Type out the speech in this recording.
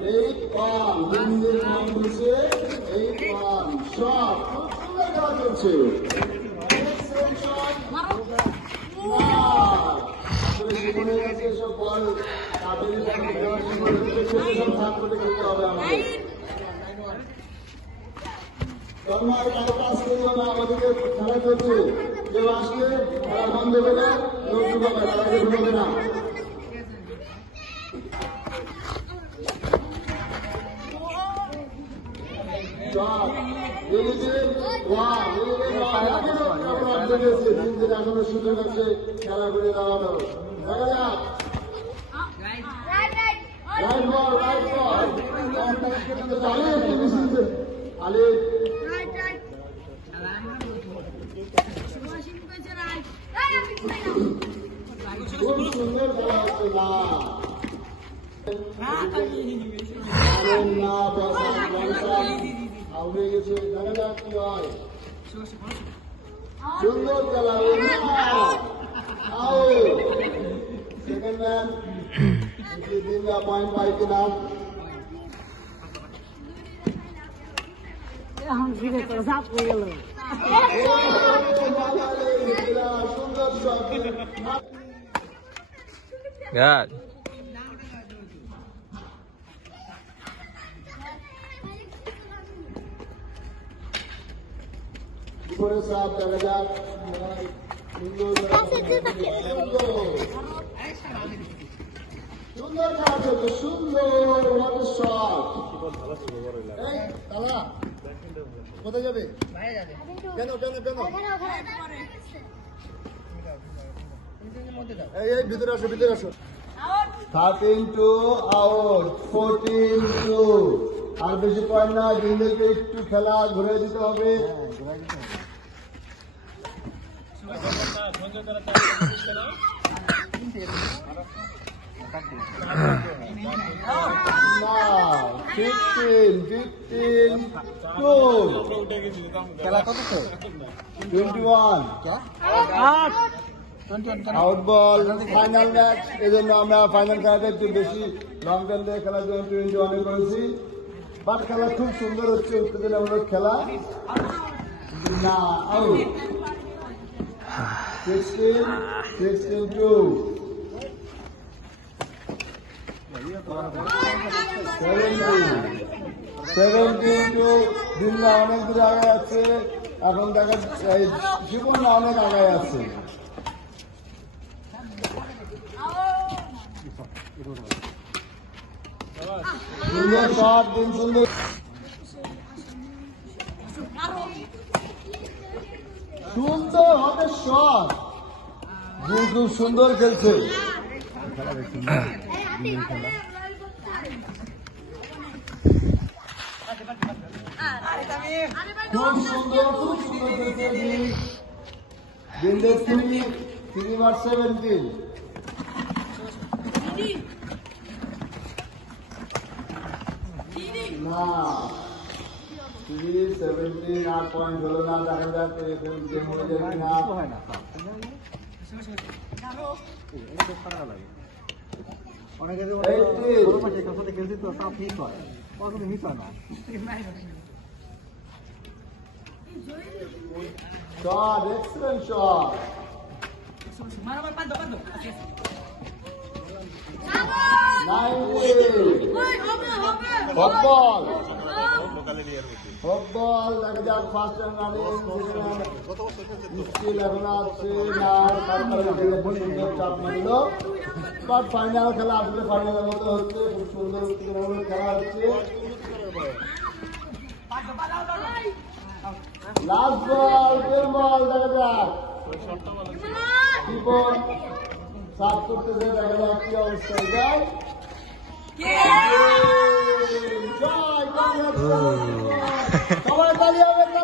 8-1 হিন্দির মধ্যে 8-1 শট খুব সুন্দর খেলা চলছে আসলে জীবনের কাছে এসব বল কাবেরি দেওয়ার সময় ভাগ করে খেলতে হবে আমাদের তন্ময় কারো কাজ করিও না আমাদেরকে খেলা চলছে কেউ আসলে তারা মন দেবে না লোক ঢুকাবে তারা ঢুকাবে না এখনো সুযোগ আছে খেলা করে দাঁড়ানো দেখা যাক রাইট বল আলিফ খুব সুন্দর খেলা হচ্ছে না আউড়ে গেছে দেখা যাক কি হয় সুন্দর খেলা সেকেন্ড ম্যান দিনটা পয়েন্ট পাই কিনা সুন্দর উপরে সাপ দেখা যাক সুন্দর খেলা চলছে সুন্দর শট কোথায় যাবে কেন এই ভিতরে আসো 13-2 আউট 14-2 আর বেশি পয়েন্ট না জিন্দেলকে একটু খেলা ঘুরে দিতে হবে খেলা কত 21 আউট বল ফাইনাল ম্যাচ এই জন্য আমরা ফাইনাল খেলাটা একটু বেশি লং টার্ম দিয়ে খেলার জন্য 21 করেছি বাট খেলা খুব সুন্দর হচ্ছে উত্তেজনামূলক খেলা না আউট 16-2 17-2 দিল্লা অনেক দূরে আগে আছে এখন দেখা জীবন অনেক আগে আছে সুন্দর শট দিন সুন্দর হবে শট দিন খুব সুন্দর খেলছে খুব সুন্দর খেলছে দিনদের 3-17 না 3-17 8 পয়েন্ট হলো না দেখা যাক গেম হয়ে যাবে কিনা খেলছি তো সব মিস হয় মিস হয় না shot excellent shot ফুটবল দেখা যাক ফার্স্ট রান মুশকিল এখন আছে চাপ মারল বাট ফাইনাল খেলা আসলে ফাইনালের মতো হচ্ছে খুব সুন্দর খেলা হচ্ছে লাস্ট বল দেখা যাক জীবন সাফ করতেছে দেখা যাক কি অবস্থায় যায় সবাই তালি হবে